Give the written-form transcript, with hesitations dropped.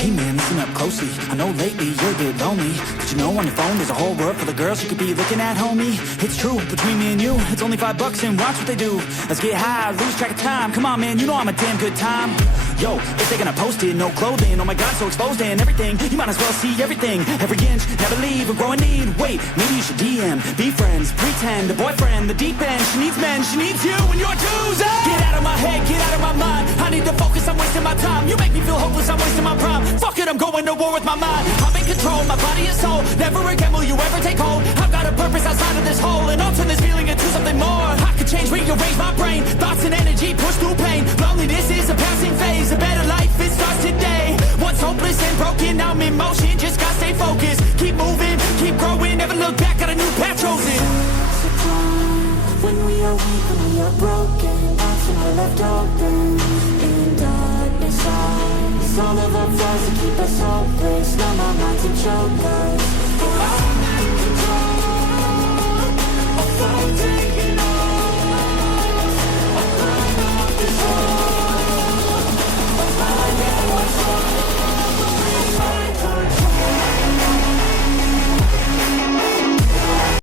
Hey man, listen up closely. I know lately you're a bit lonely, but you know on your phone there's a whole world full of girls you could be looking at, homie. It's true, between me and you, it's only $5 and watch what they do. Let's get high, lose track of time. Come on man, you know I'm a damn good time. Yo, if they're gonna post it, no clothing, oh my god, so exposed and everything. You might as well see everything, every inch, never leave, and grow a need. Wait, maybe you should DM, be friends, pretend, a boyfriend, the deep end. She needs men, she needs you and your dues. Get out of my head, get out of my mind. I need to focus, I'm wasting my time. You make me feel hopeless, I'm wasting my prime. Fuck it, I'm going to war with my mind. I'm in control, my body and soul. Never again will you ever take hold. I've got a purpose outside of this hole, and I'll turn this feeling into something more. I could change, rearrange my brain. Thoughts and energy push through pain. Loneliness is a passing phase. A better life, it starts today. Once hopeless and broken, now I'm in motion. Just gotta stay focused. Keep moving, keep growing. Never look back, got a new path chosen. When we are weak, when we are broken, that's when we're left open. In darkness, it's all of our flaws that keep us hopeless. Numb our minds and choke us.